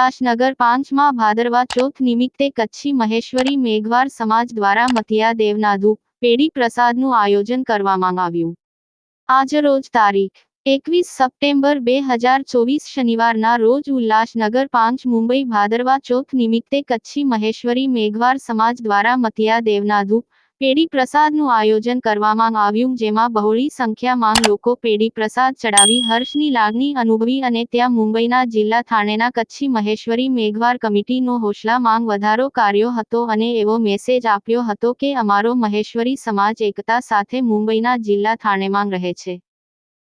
ઉલ્લાસનગર 5માં ભાદરવા ચોથ નિમિત્તે કચ્છી મહેશ્વરી મેઘવાર સમાજ દ્વારા મથિયા દેવના ધૂપ પેઢી પ્રસાદનું આયોજન કરવામાં આવ્યું। આજરોજ તારીખ 21 સપ્ટેમ્બર 2024 શનિવારના રોજ ઉલ્લાસનગર 5 મુંબઈ ભાદરવા ચોથ નિમિત્તે કચ્છી મહેશ્વરી મેઘવાર સમાજ દ્વારા મથિયા દેવના ધૂપ પેઢી પ્રસાદનું આયોજન કરવામાં આવ્યું, જેમાં બહોળી સંખ્યામાં લોકો પેઢી પ્રસાદ ચડાવી હર્ષની લાગણી અનુભવી અને ત્યાં મુંબઈના જિલ્લા થાણેના કચ્છી મહેશ્વરી મેઘવાર કમિટીનો હોશલામાં વધારો કર્યો હતો અને એવો મેસેજ આપ્યો હતો કે અમારો મહેશ્વરી સમાજ એકતા સાથે મુંબઈના જિલ્લા થાણેમાં રહે છે।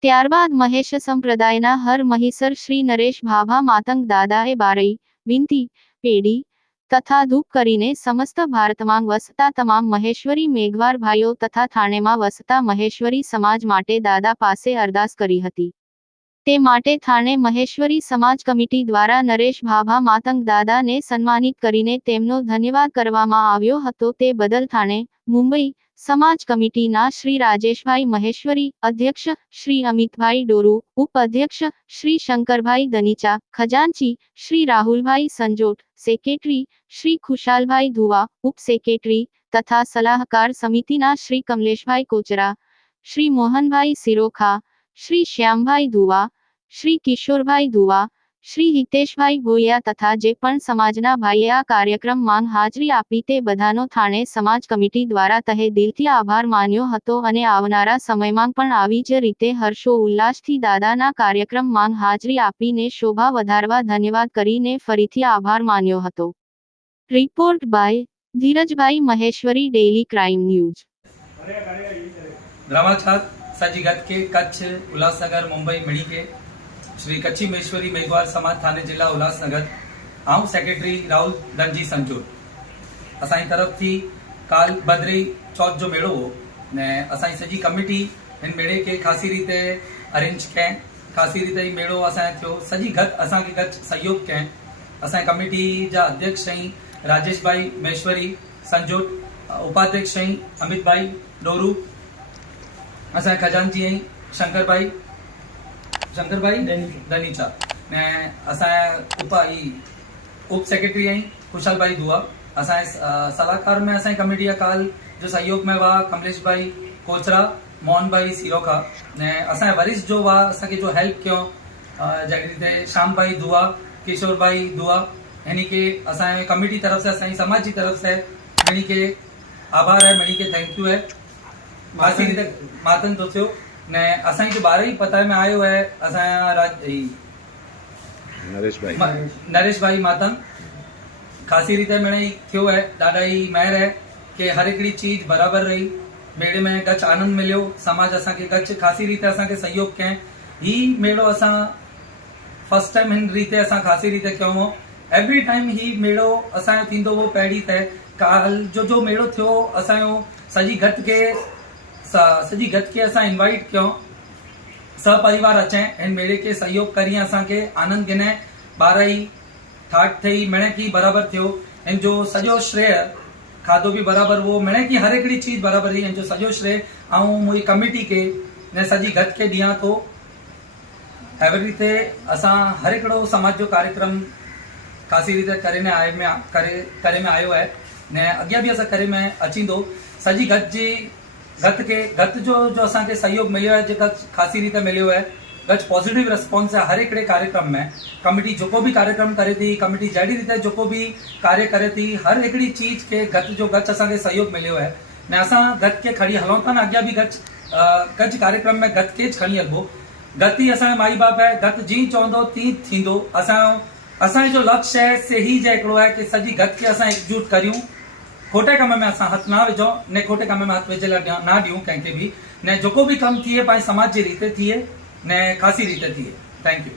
ત્યારબાદ મહેશ સંપ્રદાયના હર મહીસર શ્રી નરેશ ભાભા માતંગ દાદાએ બારઈ વિનંતી પેઢી તથા ધૂપ કરીને સમસ્ત ભારતમાં વસતા તમામ મહેશ્વરી મેઘવાર ભાઈઓ તથા થાણેમાં વસતા મહેશ્વરી સમાજ માટે દાદા પાસે અરદાસ કરી હતી। તે માટે થાણે મહેશ્વરી સમાજ કમિટી દ્વારા નરેશ ભાભા માતંગ દાદાને સન્માનિત કરીને તેમનો ધન્યવાદ કરવામાં આવ્યો હતો। તે બદલ થાણે મુંબઈ સમાજ કમિટીના શ્રી રાજેશભાઈ મહેશ્વરી, અધ્યક્ષ શ્રી અમિતભાઈ ડોરુ, ઉપાધ્યક્ષ શ્રી શંકરભાઈ દનીચા, ખજાનચી શ્રી રાહુલભાઈ સંજોટ, સેક્રેટરી શ્રી ખુશાલભાઈ ધુવા, ઉપ સેક્રેટરી તથા સલાહકાર સમિતિના શ્રી કમલેશભાઈ કોચરા, શ્રી મોહનભાઈ સિરોખા, શ્રી શ્યામભાઈ ધુવા, શ્રી કિશોરભાઈ ધુવા, શ્રી હિતેશભાઈ ભોયા તથા જે પણ સમાજના ભાઈએ આ કાર્યક્રમમાં હાજરી આપી તે બધાનો થાણે સમાજ કમિટી દ્વારા તહે દિલથી આભાર માન્યો હતો અને આવનારા સમયમાં પણ આવી જ રીતે હર્ષો ઉલ્લાસથી દાદાના કાર્યક્રમમાં હાજરી આપીને શોભા વધારવા ધન્યવાદ કરીને ફરીથી આભાર માન્યો હતો। Report by Dhirajbhai Maheshwari, daily crime news. ग्रामाछात सजीगत के कच्छ उल्लासनगर मुंबई मिड़ी के श्री कच्ची महेश्वरी मेघवार समाज थाने जिला उल्लासनगर आऊं सेक्रेटरी राहुल धनजी संजोट असाई तरफ थी काल बदरी चौथ जो मेड़ो हो ने असाई सजी कमिटी इन मेड़े के खासी रीते अरेंज कैं खासी रीते मेड़ो असाई थियो सजी गत असा के गत सहयोग कैं असाई कमिटी जा अध्यक्ष सही राजेश भाई महेश्वरी संजोट, उपाध्यक्ष सही अमित भाई डोरू, असाई खजानची शंकरभाई दनीचा ने असाई उप सेक्रेटरी कुशल भाई दुआ असाई सलाहकार में असाई कमेटी काल जो सहयोग में वा कमलेश भाई कोचरा, मोहन भाई सिरोखा ने असाई वरिष्ठ जो वा असा के जो हेल्प क्यों जैसे रीते श्याम भाई दुआ, किशोर भाई दुआ यानी के असाई कमेटी तरफ से असाई समाज की तरफ से यानी के आभार है, यानी के थैंक यू है। खासी रीते मातन तो थियो ने असाई जो 12 पता में आयो है असाया नरेश भाई मातंग खासी रीते मैंने थियो है दादा ही महर है कि हर एकड़ी चीज बराबर रही मेड़े में गच आनंद मिलियो समाज असा के गच खासी रीते असा के सहयोग के ही मेड़ो असा फर्स्ट टाइम इन रीते असा खासी रीते क्यों हो एवरी टाइम ही मेड़ो असा थींदो वो पैड़ी थे काल जो मेड़ो थियो असायो सजी गत के असा इनवाइट क्यों सपरिवार अचे इन मेड़े के सहयोग करिए असा के आनंद गिने 12 ठाट थई मणे की बराबर थियो इन जो सजो श्रेय खादो भी बराबर वो मणे की हर एकड़ी चीज बराबर ही इन जो सजो श्रेय आऊं मुई कमिटी के ने सजी गत के दिया तो एवरी रीते असा हर एकड़ो समाज जो कार्यक्रम खासी रीते करे में आयो है ने अग्या भी असा करे में अचींदो सजी गत जो असा के सहयोग मिलो है जो खासी रीते मिलो है गच पॉजिटिव रिस्पॉन्स है हर एकड़े कार्यक्रम में कमिटी जो को भी कार्यक्रम करे थी कमिटी जड़ी रीते जो को भी कार्य करे थी हर एकड़ी चीज के गच असा के सहयोग मिलो है ने असा गत के खड़ी हलों था अग्या भी गच कार्यक्रम में गत के खड़ी हलबो गति असा माई बाप है गत जी चौंदो ती थींदो असा जो लक्ष्य है से ही जो है कि सजी गत के असा एकजुट करियूं खोटे कम में असा हथ ना विझो ने खोटे कम में हथ विझे ना दियूं कंहिंखे भी ने जो को भी कम थिए पाए समाज जी रीते थिए ने खासी रीते थिए। Thank you.